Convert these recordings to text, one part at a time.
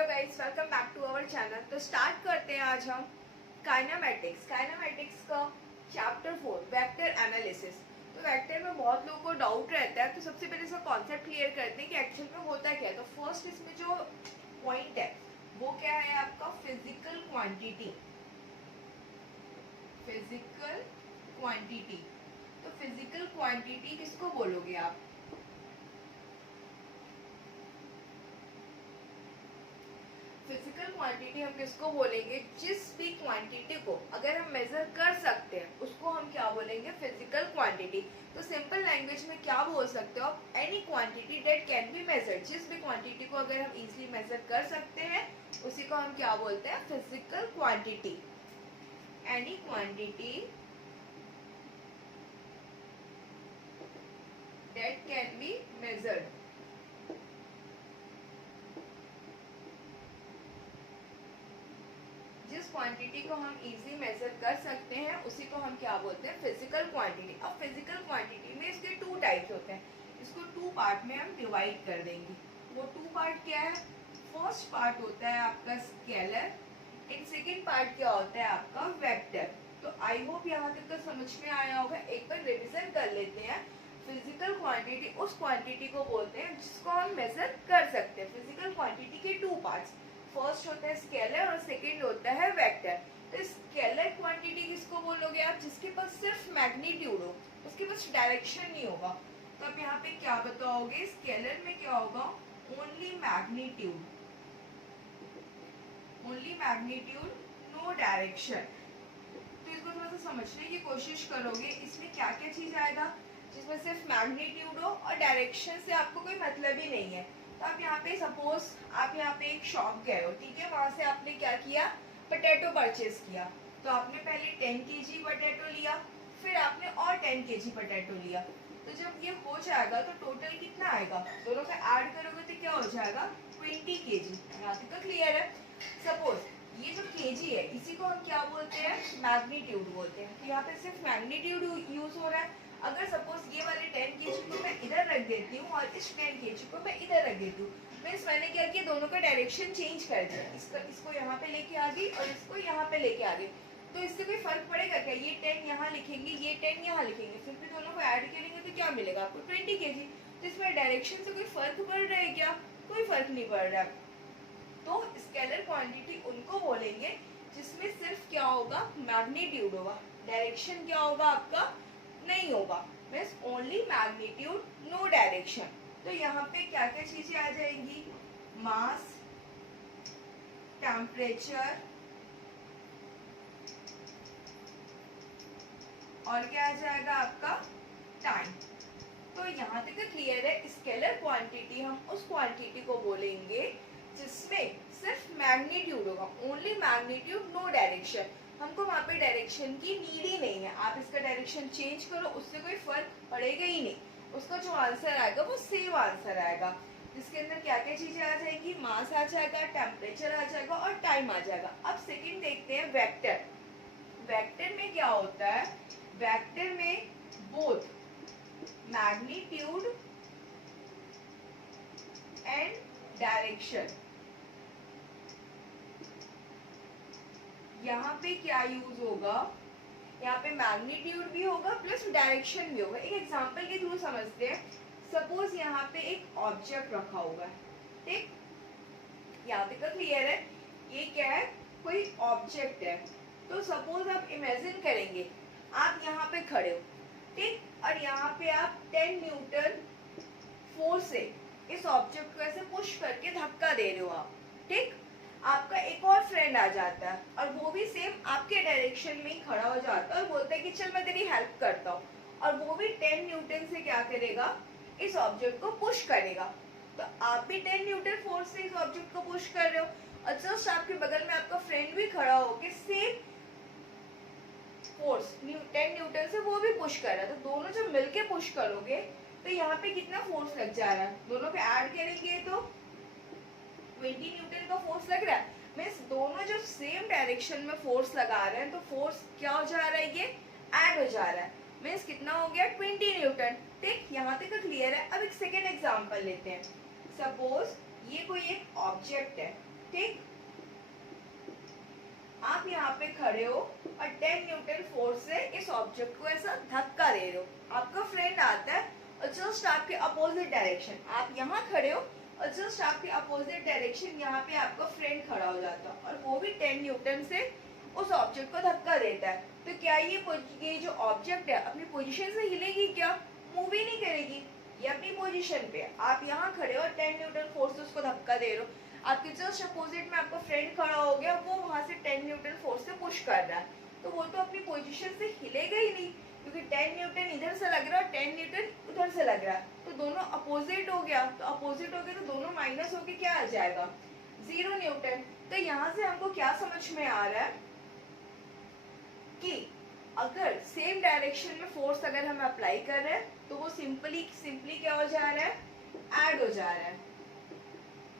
Hello guys, welcome back to our channel. तो start करते हैं आज हम काइनेमैटिक्स का चैप्टर 4 वेक्टर एनालिसिस। तो वेक्टर में बहुत लोगों को डाउट रहता है, तो सबसे पहले इसका कॉन्सेप्ट क्लियर करते हैं कि एक्चुअल में होता क्या है। तो फर्स्ट इसमें जो पॉइंट है वो क्या है आपका फिजिकल क्वांटिटी। फिजिकल क्वांटिटी, तो फिजिकल क्वांटिटी किसको बोलोगे आप? फिजिकल क्वांटिटी हम किसको बोलेंगे? जिस भी क्वांटिटी को अगर हम मेजर कर सकते हैं उसको हम क्या बोलेंगे? Physical quantity. तो सिंपल लैंग्वेज में क्या बोल सकते हो आप? Any quantity that can be measured. जिस भी क्वांटिटी को अगर हम इजीली मेजर कर सकते हैं उसी को हम क्या बोलते हैं? Physical quantity. Any quantity that can be measured. जिस क्वांटिटी को हम इजी मेजर कर सकते हैं उसी को हम क्या बोलते हैं? Physical quantity. अब फिजिकल क्वांटिटी में इसके टू टाइप्स होते हैं, इसको टू पार्ट में हम डिवाइड कर देंगे। वो टू पार्ट क्या है? फर्स्ट पार्ट होता है आपका स्केलर एंड सेकेंड पार्ट क्या होता है आपका? वेक्टर। तो आई होप यहाँ तक तो समझ में आया होगा। एक बार रिविजन कर लेते हैं। फिजिकल क्वांटिटी उस क्वांटिटी को बोलते हैं जिसको हम मेजर कर सकते हैं। फिजिकल क्वांटिटी के टू पार्ट्स, फर्स्ट होता है स्केलर और सेकेंड होता है वेक्टर। तो स्केलर क्वांटिटी किसको बोलोगे आप? जिसके पास सिर्फ मैग्नीट्यूड हो, उसके पास डायरेक्शन नहीं होगा। तो आप यहाँ पे क्या बताओगे? स्केलर में क्या होगा? Only magnitude, only magnitude, no direction. तो इसको थोड़ा सा समझने की कोशिश करोगे। इसमें क्या क्या चीज आएगा? जिसमें सिर्फ मैग्नीट्यूड हो और डायरेक्शन से आपको कोई मतलब ही नहीं है। तो आप यहाँ पे सपोज आप यहाँ पे एक शॉप गए हो, ठीक है, वहां से आपने क्या किया? पोटैटो परचेज किया। तो आपने पहले 10 केजी पोटैटो लिया, फिर आपने और 10 केजी पोटैटो लिया। तो जब ये हो जाएगा तो टोटल कितना आएगा? दोनों का ऐड करोगे तो क्या हो जाएगा? 20 केजी। यहाँ तक क्लियर है? सपोज ये जो केजी है इसी को हम क्या बोलते हैं? मैग्नीट्यूड बोलते हैं। तो यहाँ पे सिर्फ मैग्नीट्यूड यूज हो रहा है। अगर सपोज ये वाले 10 केजी को मैं इधर रख देती हूँ और इस 10 केजी को मैं इधर रख देती हूँ, मीन्स मैंने क्या किया? दोनों का डायरेक्शन चेंज कर दिया। इसको यहाँ पे लेके आ गई और इसको यहाँ पे लेके आ गई। तो इससे कोई फर्क पड़ेगा क्या? ये 10 यहाँ लिखेंगे, ये 10 यहाँ लिखेंगे, फिर भी दोनों को ऐड करेंगे तो क्या मिलेगा आपको? 20 केजी। तो इसमें डायरेक्शन से कोई फर्क पड़ रहा है क्या? कोई फर्क नहीं पड़ रहा। तो स्केलर क्वांटिटी उनको बोलेंगे जिसमें सिर्फ क्या होगा? मैग्नीट्यूड होगा, डायरेक्शन क्या होगा आपका? नहीं होगा। Means only magnitude, no direction. तो यहाँ पे क्या क्या चीजें आ जाएंगी? मास, टेम्परेचर और क्या आ जाएगा आपका? टाइम। तो यहाँ तक क्लियर है? स्केलर क्वांटिटी हम उस क्वांटिटी को बोलेंगे जिसमें सिर्फ मैग्नीट्यूड होगा, ओनली मैग्नीट्यूड, नो डायरेक्शन। हमको वहां पे डायरेक्शन की नीड ही नहीं है। आप इसका डायरेक्शन चेंज करो उससे कोई फर्क पड़ेगा ही नहीं। उसका जो आंसर आएगा वो सेम आंसर आएगा, जिसके अंदर क्या क्या चीजें आ जाएंगी? मास आ जाएगा, टेम्परेचर आ जाएगा और टाइम आ जाएगा। अब सेकेंड देखते हैं वेक्टर। वेक्टर में क्या होता है? वेक्टर में बोथ मैग्नीट्यूड एंड डायरेक्शन। यहाँ पे क्या यूज होगा? यहाँ पे मैग्नीट्यूड भी होगा प्लस डायरेक्शन भी होगा। एक एग्जांपल के थ्रू समझते हैं। सपोज यहाँ पे एक ऑब्जेक्ट रखा हुआ है, ठीक, यहाँ पे तो क्लियर है? ये क्या है? कोई ऑब्जेक्ट है। तो सपोज आप इमेजिन करेंगे आप यहाँ पे खड़े हो, ठीक, और यहाँ पे आप 10 न्यूटन फोर्स से इस ऑब्जेक्ट को ऐसे पुश करके धक्का दे रहे हो आप, ठीक। आपका एक और फ्रेंड आ जाता है और वो भी सेम आपके डायरेक्शन में ही खड़ा हो जाता है और बोलता है कि चल मैं तेरी हेल्प करता हूँ, और वो भी 10 न्यूटन से क्या करेगा? इस ऑब्जेक्ट को पुश करेगा। तो आप भी 10 न्यूटन फोर्स से इस ऑब्जेक्ट को पुश कर रहे हो और जस्ट आपके बगल में आपका फ्रेंड भी खड़ा होकर सेम फोर्स 10 न्यूटन से वो भी पुश कर रहा है। तो दोनों जब मिलके पुश करोगे तो यहाँ पे कितना फोर्स लग जा रहा है? दोनों पे ऐड करेंगे तो 20 न्यूटन का फोर्स लग रहा है। मीन्स दोनों जो सेम डायरेक्शन में फोर्स लगा रहे हैं तो फोर्स क्या हो जा रहा है? ये ऐड हो जा रहा है। मीन्स कितना हो गया? 20 न्यूटन। ठीक, यहाँ तक क्लियर है? अब एक सेकेंड एग्जांपल लेते हैं। सपोज ये कोई एक ऑब्जेक्ट है, ठीक, आप यहाँ पे खड़े हो और 10 न्यूटन फोर्स से इस ऑब्जेक्ट को ऐसा धक्का दे रहे हो, आपका फ्रेंड आता है और जस्ट आपके अपोजिट डायरेक्शन, आप यहाँ खड़े हो और जस्ट आपके अपोजिट डायरेक्शन यहाँ पे आपका फ्रेंड खड़ा हो जाता है और वो भी 10 न्यूटन से उस ऑब्जेक्ट को धक्का देता है, तो क्या ये जो ऑब्जेक्ट है अपनी पोजीशन से हिलेगी क्या? मूव ही नहीं करेगी, ये अपनी पोजीशन पे है। आप यहाँ खड़े हो और 10 न्यूटन फोर्स से उसको धक्का दे रहे हो, आपके जस्ट अपोजिट में आपका फ्रेंड खड़ा हो गया, वो वहां से 10 न्यूटन फोर्स से पुश कर रहा है, तो वो तो अपनी पोजीशन से हिलेगा ही नहीं, क्योंकि 10 न्यूटन इधर से लग रहा है और 10 न्यूटन उधर से लग रहा है, तो दोनों अपोजिट हो गया, तो अपोजिट हो गया तो दोनों माइनस होके क्या आ जाएगा? 0 न्यूटन। तो यहाँ से हमको क्या समझ में आ रहा है कि अगर सेम डायरेक्शन में फोर्स अगर हम अप्लाई कर रहे हैं तो वो सिंपली क्या हो जा रहा है? ऐड हो जा रहा है,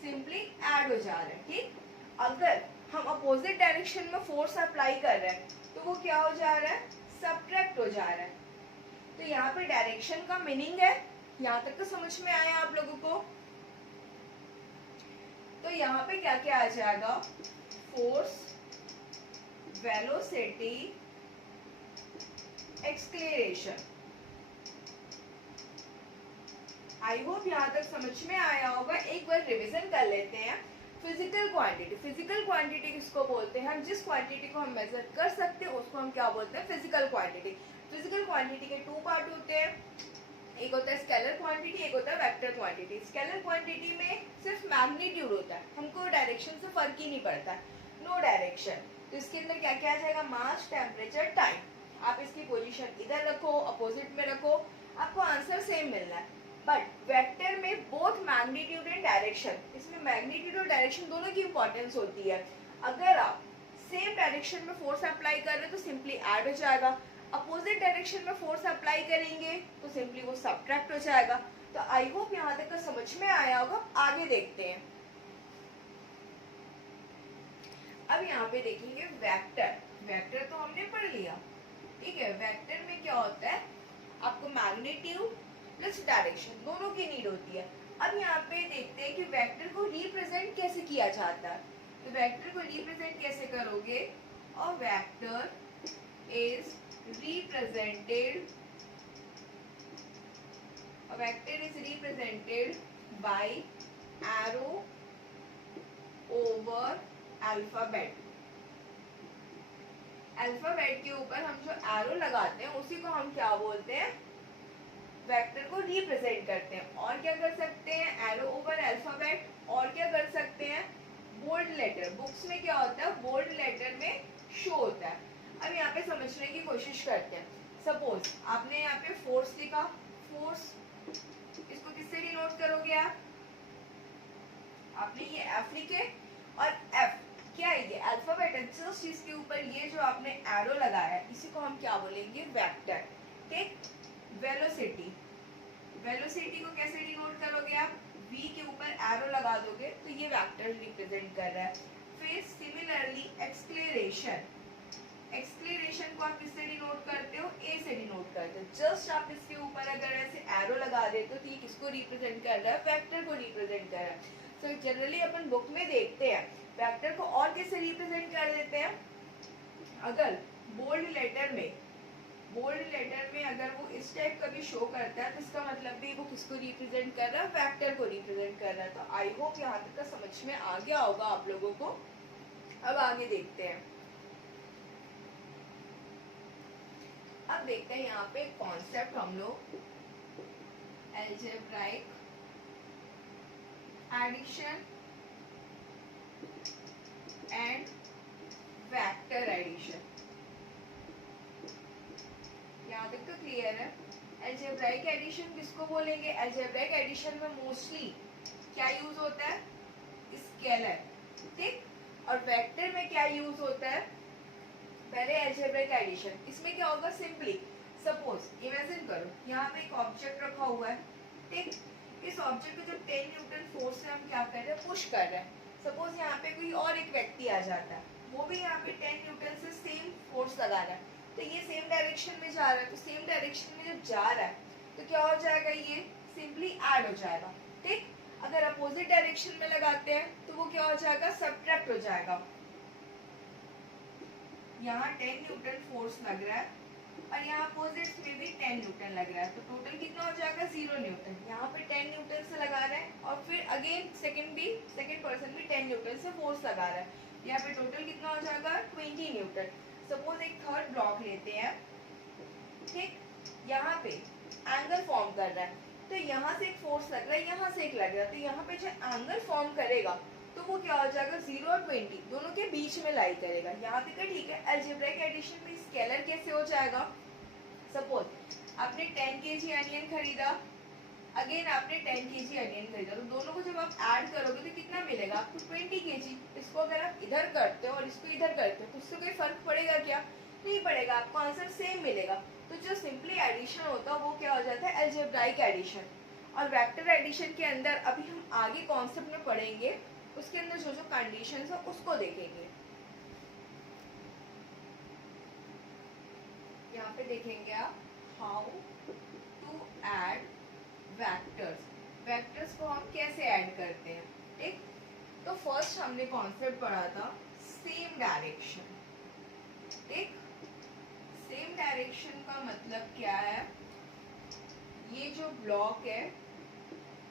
सिंपली ऐड हो जा रहा है। ठीक, अगर हम अपोजिट डायरेक्शन में फोर्स अप्लाई कर रहे हैं तो वो क्या हो जा रहा है? सब्ट्रैक्ट हो जा रहा है। तो यहाँ पे डायरेक्शन का मीनिंग है, यहाँ तक तो समझ में आया आप लोगों को? तो यहाँ पे क्या क्या आ जाएगा? Force, velocity, acceleration. I hope यहाँ तक समझ में आया होगा। एक बार रिवीजन कर लेते हैं। फिजिकल क्वांटिटी किसको बोलते हैं? हम जिस क्वांटिटी को हम मेजर कर सकते हैं उसको हम क्या बोलते हैं? Physical quantity. फिजिकल क्वांटिटी के 2 पार्ट होते हैं, एक होता है स्केलर क्वांटिटी, एक होता है वेक्टर क्वांटिटी। स्केलर क्वांटिटी में सिर्फ मैग्नीट्यूड होता है, हमको डायरेक्शन से फर्क ही नहीं पड़ता, नो डायरेक्शन। तो इसके अंदर क्या क्या आ जाएगा? मास, टेम्परेचर, टाइम। आप इसकी पोजीशन इधर रखो, अपोजिट में रखो, आपको आंसर सेम मिलना है। बट वेक्टर में बोथ मैग्नीट्यूड एंड डायरेक्शन, इसमें मैग्नीट्यूड और डायरेक्शन दोनों की इंपॉर्टेंस होती है। अगर आप सेम डायरेक्शन में फोर्स अप्लाई कर रहे हो तो सिंपली ऐड हो जाएगा, अपोजिट डायरेक्शन में फोर्स अप्लाई करेंगे तो सिंपली वो सब्ट्रैक्ट हो जाएगा। तो आई होप यहाँ तक का समझ में आया होगा। आगे देखते हैं। अब यहाँ पे देखेंगे वेक्टर। वेक्टर तो हमने पढ़ लिया, ठीक है। वेक्टर में क्या होता है? आपको मैग्नीट्यूड प्लस डायरेक्शन दोनों की नीड होती है। अब यहाँ पे देखते हैं कि वेक्टर को रिप्रेजेंट कैसे किया जाता है। तो वेक्टर को रिप्रेजेंट कैसे करोगे? A vector is represented by arrow over alphabet। Alphabet के ऊपर हम जो एरो लगाते हैं उसी को हम क्या बोलते हैं? वेक्टर को रिप्रेजेंट करते हैं। और क्या कर सकते हैं? Arrow over alphabet. और क्या कर सकते हैं? Bold letter. बुक्स में क्या होता है? बोल्ड लेटर में शो होता है। अब यहाँ पे समझने की कोशिश करते हैं। सपोज आपने यहाँ पे फोर्स लिखा, फोर्स, इसको किससे डिनोट करोगे आप? आपने ये एफ लिखे और एफ क्या है? ये अल्फाबेट है। जस्ट इसके ऊपर ये जो आपने एरो लगाया है इसी को हम क्या बोलेंगे? वेक्टर। ठीक। वेलोसिटी, वेलोसिटी को कैसे डिनोट करोगे आप? v के ऊपर एरो लगा दोगे तो ये वेक्टर रिप्रेजेंट कर रहा है। फिर सिमिलरली एक्सलेरेशन, एक्सलेरेशन को आप किससे डिनोट करते हो? a से डिनोट करते हो। जस्ट आप इसके ऊपर अगर ऐसे एरो लगा देते हो तो ये किसको रिप्रेजेंट कर रहा है? वेक्टर को रिप्रेजेंट कर रहा है। तो जनरली अपन बुक में देखते हैं वेक्टर को और कैसे रिप्रेजेंट कर देते हैं? अगर बोल्ड लेटर में अगर वो इस टाइप का भी शो करता है तो इसका मतलब भी वो किसको रिप्रेजेंट कर रहा है? वेक्टर को रिप्रेजेंट कर रहा है। तो आई होप यहाँ तक का समझ में आ गया होगा आप लोगों को। अब आगे देखते हैं। अब देखते हैं यहाँ पे कॉन्सेप्ट हम लोग algebraic addition and vector addition. यहाँ तक तो क्लियर है। अलजेब्राइक एडिशन किसको बोलेंगे? अलजेब्राइक एडिशन में मोस्टली क्या यूज होता है? स्केलर। ठीक। और वेक्टर में क्या यूज होता है? पहले अलजेब्राइक एडिशन, इसमें क्या होगा? सिंपली सपोज इमेजिन करो यहाँ पे एक ऑब्जेक्ट रखा हुआ है। ठीक। इस ऑब्जेक्ट को जब 10 न्यूटन फोर्स से हम क्या कर रहे हैं? पुश कर रहे हैं। सपोज यहाँ पे कोई और एक व्यक्ति आ जाता है, वो भी यहाँ पे 10 न्यूटन से सेम फोर्स लगा रहा है, तो ये सेम डायरेक्शन में जा रहा है। तो सेम डायरेक्शन में जब जा रहा है तो क्या हो जाएगा? ये सिंपली ऐड हो जाएगा। ठीक। अगर अपोजिट डायरेक्शन में लगाते हैं तो वो क्या हो जाएगा, सब्ट्रैक्ट हो जाएगा। यहाँ 10 न्यूटन फोर्स लग रहा है और यहाँ अपोजिट में भी 10 न्यूटन लग रहा है, तो टोटल कितना हो जाएगा, 0 न्यूटन। यहाँ पे 10 न्यूटन से लगा रहे हैं और फिर अगेन सेकेंड पर्सन भी 10 न्यूटन से फोर्स लगा रहा है। यहाँ पे टोटल कितना हो जाएगा, 20 न्यूटन। सपोज एक थर्ड ब्लॉक लेते हैं, ठीक, यहाँ पे एंगल फॉर्म कर रहा है, तो यहाँ से एक फोर्स लग रहा है, यहाँ से एक लग रहा है, तो यहाँ पे जो एंगल फॉर्म करेगा तो वो क्या हो जाएगा, 0 और 20 दोनों के बीच में लाई करेगा। यहाँ तक का ठीक है। अलजेब्राइक एडिशन में स्केलर कैसे हो जाएगा, सपोज आपने 10 kg अनियन खरीदा, अगेन आपने 10 kg अनियन खरीदा, तो दोनों को जब आप ऐड करोगे तो कितना मिलेगा आपको, 20 kg। इसको अगर आप इधर करते हो और इसको इधर करते हो तो उससे कोई फर्क पड़ेगा क्या, नहीं पड़ेगा, आपको आंसर सेम मिलेगा। तो जो सिंपली एडिशन होता है वो क्या हो जाता है, अलजेब्राइक एडिशन। और वेक्टर एडिशन के अंदर अभी हम आगे कॉन्सेप्ट में पढ़ेंगे, उसके अंदर जो जो कंडीशंस है उसको देखेंगे। यहाँ पे देखेंगे आप how to add vectors. Vectors को हम कैसे ऐड करते हैं, ठीक। तो फर्स्ट हमने कॉन्सेप्ट पढ़ा था सेम डायरेक्शन, ठीक। सेम डायरेक्शन का मतलब क्या है, ये जो ब्लॉक है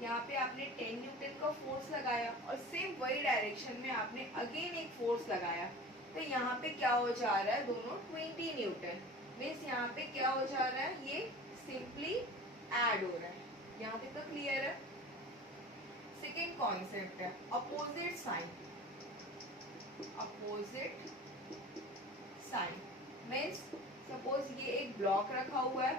यहाँ पे आपने 10 न्यूटन का फोर्स लगाया और सेम वही डायरेक्शन में आपने अगेन एक फोर्स लगाया, तो यहाँ पे क्या हो जा रहा है, दोनों 20 न्यूटन। मीन्स यहाँ पे क्या हो जा रहा है, ये सिंपली ऐड हो रहा है। यहाँ तक तो क्लियर है। सेकेंड कॉन्सेप्ट है opposite sign. Opposite sign means suppose ये एक ब्लॉक रखा हुआ है,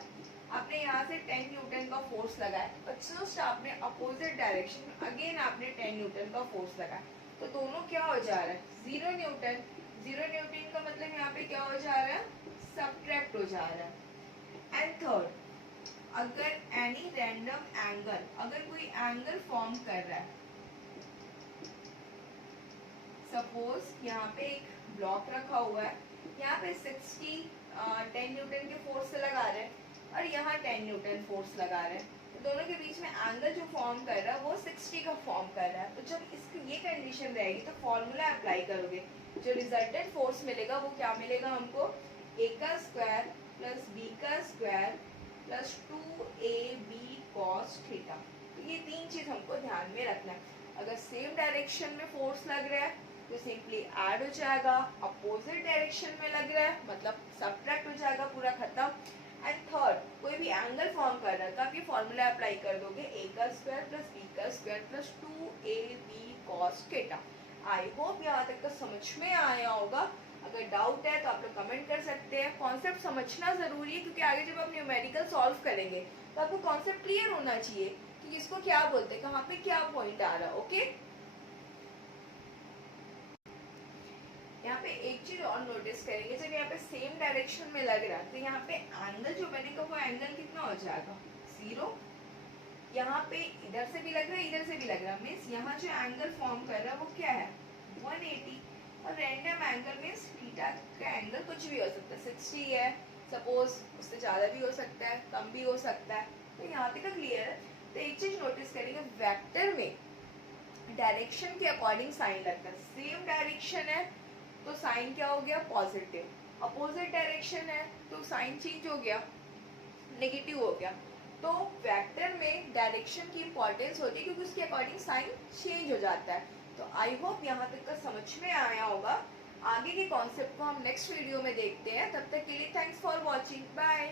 आपने यहाँ से 10 न्यूटन का फोर्स लगाया और जस्ट आपने अपोजिट डायरेक्शन में अगेन आपने 10 न्यूटन का फोर्स लगाया, तो दोनों क्या हो जा रहा है, 0 न्यूटन। 0 न्यूटन का मतलब यहाँ पे क्या हो जा रहा है, सब्ट्रैक्ट हो जा रहा है। एंड थर्ड, अगर एनी रैंडम एंगल, अगर कोई एंगल फॉर्म कर रहा है, सपोज यहाँ पे एक ब्लॉक रखा हुआ है, यहाँ पे 10 न्यूटन के फोर्स से लगा रहे हैं और यहाँ 10 न्यूटन फोर्स लगा रहे हैं, तो दोनों के बीच में एंगल जो फॉर्म कर रहा है वो 60 का फॉर्म कर रहा है। तो जब इसकी ये कंडीशन रहेगी तो फॉर्मूला अप्लाई करोगे, जो रिजल्टेंट फोर्स मिलेगा वो क्या मिलेगा हमको, a का स्क्वायर प्लस b का square plus 2ab cos theta. तो ये तीन चीज हमको ध्यान में रखना है। अगर सेम डायरेक्शन में फोर्स लग रहा है तो सिंपली ऐड हो जाएगा, अपोजिट डायरेक्शन में लग रहा है मतलब सब्ट्रैक्ट हो जाएगा, पूरा खत्म। एंड थर्ड, कोई भी एंगल फॉर्म कर रहा है तो आप ये फॉर्मूला अप्लाई कर दोगे, a का स्क्वायर प्लस b का square plus 2ab cos theta. I hope यहाँ तक तो समझ में आया होगा। अगर डाउट है तो आप लोग कमेंट कर सकते हैं। कॉन्सेप्ट समझना जरूरी है क्योंकि आगे जब आप न्यूमेरिकल सॉल्व करेंगे तो आपको कॉन्सेप्ट क्लियर होना चाहिए कि इसको क्या बोलते हैं, कहाँ पे क्या पॉइंट आ रहा है। ओके, यहाँ पे एक चीज और नोटिस करेंगे, जब यहाँ पे सेम डायरेक्शन में लग रहा है तो यहाँ पे एंगल जो बनेगा वो एंगल कितना हो जाएगा, 0। यहाँ पे इधर से भी लग रहा है इधर से भी लग रहा है, मीन्स यहाँ जो एंगल फॉर्म कर रहा है वो क्या है, 180। और रैंडम एंगल मीन्स थीटा का एंगल कुछ भी हो सकता है, 60 है सपोज, उससे ज़्यादा भी हो सकता है, कम भी हो सकता है। तो यहाँ तक क्लियर है। तो एक चीज नोटिस करेंगे, वेक्टर में डायरेक्शन के अकॉर्डिंग साइन लगता है। सेम डायरेक्शन है तो साइन क्या हो गया, पॉजिटिव। अपोजिट डायरेक्शन है तो साइन चेंज हो गया, नेगेटिव हो गया। तो वेक्टर में डायरेक्शन की इंपॉर्टेंस होती है क्योंकि उसके अकॉर्डिंग साइन चेंज हो जाता है। तो आई होप यहाँ तक का समझ में आया होगा। आगे के कॉन्सेप्ट को हम नेक्स्ट वीडियो में देखते हैं। तब तक के लिए थैंक्स फॉर वॉचिंग, बाय।